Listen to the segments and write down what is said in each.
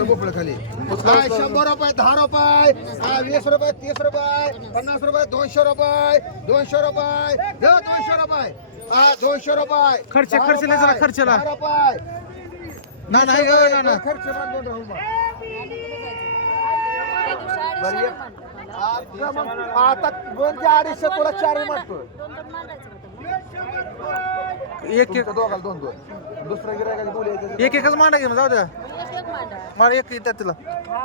भोपळ खाली 100 रुपये 10 रुपये 20 रुपये 30 रुपये 50 रुपये 200 रुपये 200 रुपये 200 रुपये 200 रुपये खर्च जरा खर्चला 10 रुपये नाही ना खर्च मांडून राहू मग. आता 2 ते 250 तुला 4 मागतो एक दोघाला 2 दुसऱ्या गिरायकाला बोलायचं एकच मांडा घेऊन जाऊ द्या मला एक येतात तिला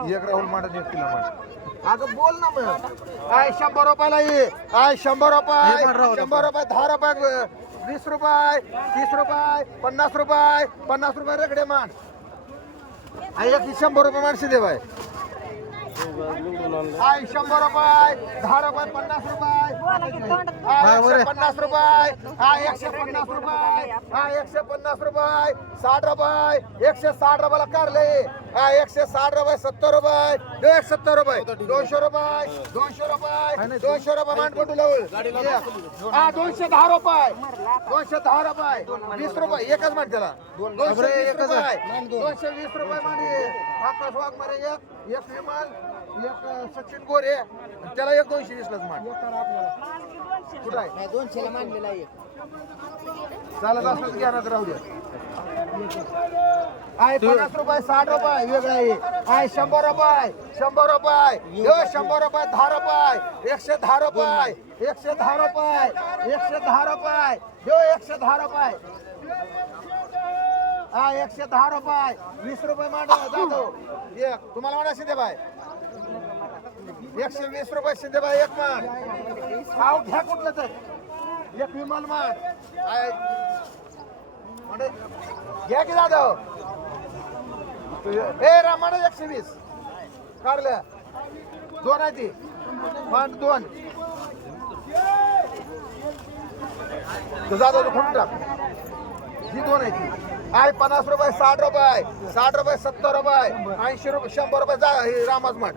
एक राहुल मांडा एक तिला मांडा अगं बोल ना मग 100 रुपयाला ये 100 रुपये 100 रुपये 10 रुपये 20 रुपये 30 रुपये 50 रुपये 50 रुपये रगडे मान एक 100 रुपये माणसे दे बाय 100 रुपये 10 रुपये 50 रुपये 150 रुपये 150 रुपये 150 रुपये 60 रुपये 160 रुपयाला कारले 160 रुपये 70 रुपये 170 रुपये 200 रुपये 200 रुपये 200 रुपये मांडपटू लावल 210 रुपये 210 रुपये 20 रुपये एकच मांड त्याला 220 रुपये 220 रुपये मांडी आकाश वाघ मारे एक विमान एक सचिन गोरे त्याला 220 लाच मांड कुठं आहे 200 ला मांडलेला आहे चालत असलं घ्या ना राहू द्या 50 रुपये 60 रुपये वेगळा आहे 100 रुपये 100 रुपये 100 रुपये 10 रुपये 110 रुपये 110 रुपये 110 रुपये 110 रुपये 110 रुपये 20 रुपये मांडा जातो एक तुम्हाला म्हणा शिंदे बाय 120 रुपये शिंदे बाय एक मान आव घ्या कुठलं तर एक विमान मान घ्या की जाधव ए रामाण 120 काढल्या 2 आहे ती मांड 2 जाधव खोटून टाक ही 2 आहे ती 50 रुपये 60 रुपये 60 रुपये 70 रुपये 80 रुपये 100 रुपये जा हे रामाज मांड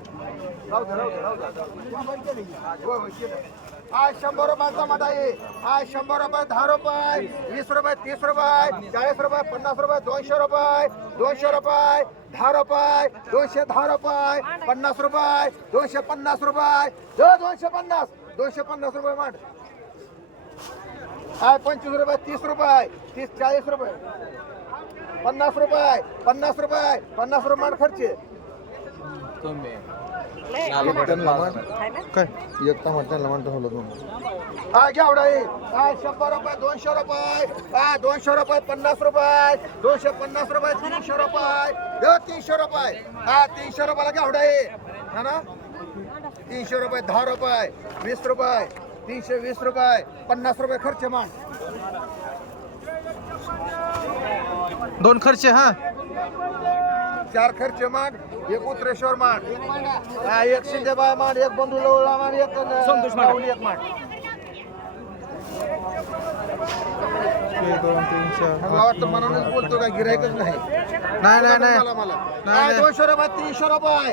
राहू दे 100 रुपयाचा मांड आहे 100 रुपये 10 रुपये 20 रुपये 30 रुपये 40 रुपये 50 रुपये 200 रुपये 200 रुपये 10 रुपये 210 रुपये 50 रुपये 250 रुपये 250 रुपये मांड 25 रुपये 30 रुपये 30 40 रुपये 50 रुपये 50 रुपये 50 रुपये मांड खर्च काय एक टमाटर म्हणतो घेवडा 100 रुपये 200 रुपये 200 रुपये 50 रुपये 250 रुपये 300 रुपये 300 रुपये 300 रुपयाला घेवडा आहे ना 300 रुपये 10 रुपये 20 रुपये 320 रुपये 50 रुपये खर्च मान 2 खर्च हा 4 खर्च मान एक उत्रेश्वर मान एक शिंदेबाई मान एक बंधू लोळा मान एक संतोष मान एक मान 1 2 3 4 मला वाटतं मनानेच बोलतो काय गिरायकच नाही मला 200 रुपये 300 रुपये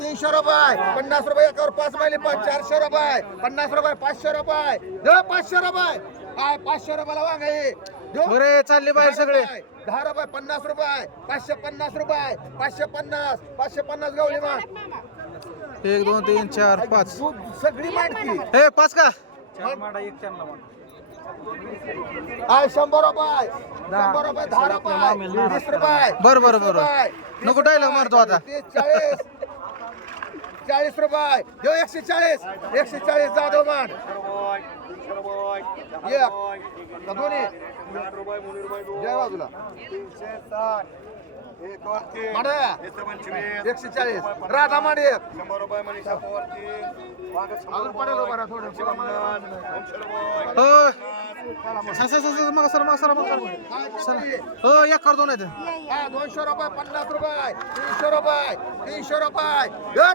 300 रुपये 50 रुपये एकावर 5 मायले 400 रुपये 50 रुपये 500 रुपये 500 रुपये 500 रुपयाला वांग आहे बरे चालले बाहेर सगळे 10 रुपये 50 रुपये 550 रुपये 550 550 गवळी मान 1 2 3 4 5 सगळी मांडकी हे 5 का 100 रुपये 100 रुपये 10 रुपये 20 रुपये बरं नको डायलॉग मारतो आता 40 रुपये 140 जाधव मान दोन्ही जय बाजूला 140 राधा माडे 100 रुपये मनीषा पवारती अजून पडेल बरं थोडं मग सर हो एक कर 2 आहेत 200 रुपये 50 रुपये 300 रुपये 300 रुपये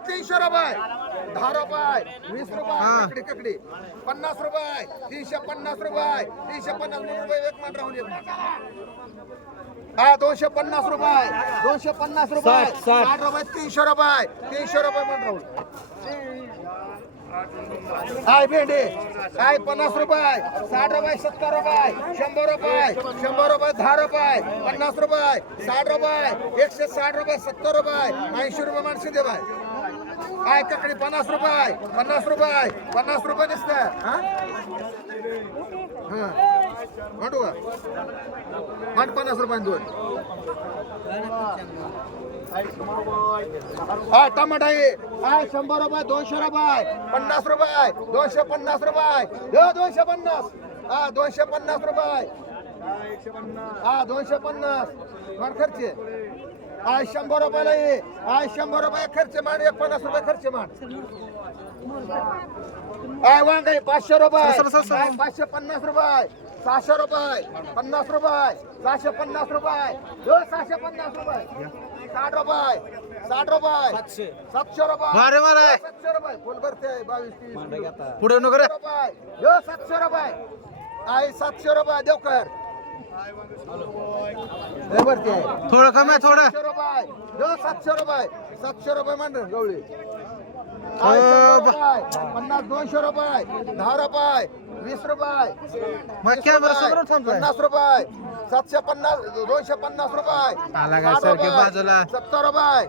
300 रुपये 10 रुपये 20 रुपये ककडी 50 रुपये 350 रुपये 350 रुपये एक मान राहून एक मान 250 रुपये 250 रुपये 60 रुपये 300 रुपये मान राहून हाय भेंडे हाय 50 रुपये 60 रुपये 70 रुपये 100 रुपये 100 रुपये 10 रुपये 50 रुपये 60 रुपये 160 रुपये 70 रुपये 80 रुपये माणसे दे बाय काय ककडी 50 रुपये 50 रुपये 50 रुपये दिसतं म्हणू का माठ 50 रुपये दोन हा टमाटा आहे काय 100 रुपये 200 रुपये 50 रुपये 250 रुपये 250 हा 250 रुपये हा 250 मार खर्चे आज 100 रुपयाला ये आज 100 रुपये खर्च मान 50 रुपये खर्च मान काय वांग आहे 500 रुपये 550 रुपये 600 रुपये 50 रुपये 650 रुपये 650 रुपये 60 रुपये 60 रुपये 700 रुपये वारे वारे 700 रुपये फुल भरते 22 पुढे नको रे रुपये 700 रुपये आहे 700 रुपये देव कर भरते थोडं कमी आहे थोडं 700 रुपये 700 रुपये 700 रुपये मान गवळी 50 200 रुपये 10 रुपये 20 रुपये मग कॅमेरा समोर थांबलाय 50 रुपये 750 250 रुपये आला काय सारखे बाजूला 70 रुपये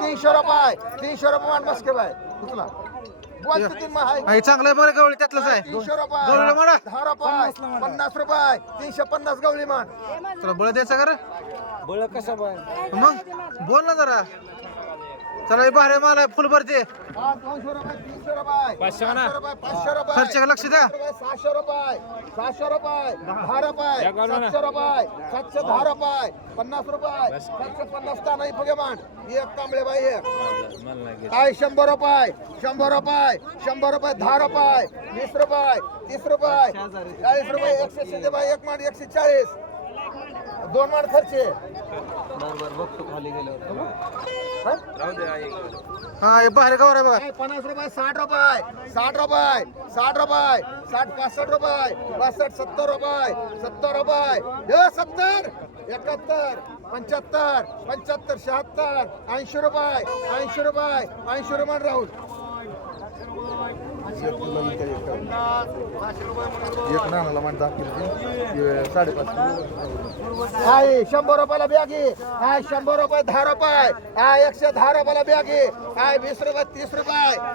300 रुपये 300 रुपये मान मस्के बाय कुठला बोल किती मग आहे आई चांगलं आहे बरं गवळी त्यातलंच आहे 300 रुपये गवळी म्हणा 10 रुपये 50 रुपये 350 गवळी मान तुला बळ द्यायचं का रे बळ कसं बाय मग बोल ना जरा चला हे बाहेर माल आहे फुल भरते 200 रुपये 300 रुपये 500 रुपये 500 रुपये खर्च लक्ष द्या 600 रुपये 600 रुपये 10 रुपये 700 रुपये 710 रुपये 50 रुपये 750 ता नाही फुगे मान एक कांबळे बाई एक काय 100 रुपये 100 रुपये 100 रुपये 10 रुपये 20 रुपये 30 रुपये 40 रुपये 160 दे बाई एक मान 140 दोन मान खर्चे बरोबर बघतो खाली गेल्यावर हा हे बाहेर गवर आहे बघा 50 रुपये 60 रुपये 60 रुपये 60 रुपये 60 65 रुपये 62 70 रुपये 70 रुपये 70 71 75 75 76 80 रुपये 80 रुपये 80 रुपये राहुल एक नानाला मान दाखवली 5.5 आहे 100 रुपयाला बॅग आहे 100 रुपये 10 रुपये 110 रुपयाला बॅग आहे 20 रुपये 30 रुपये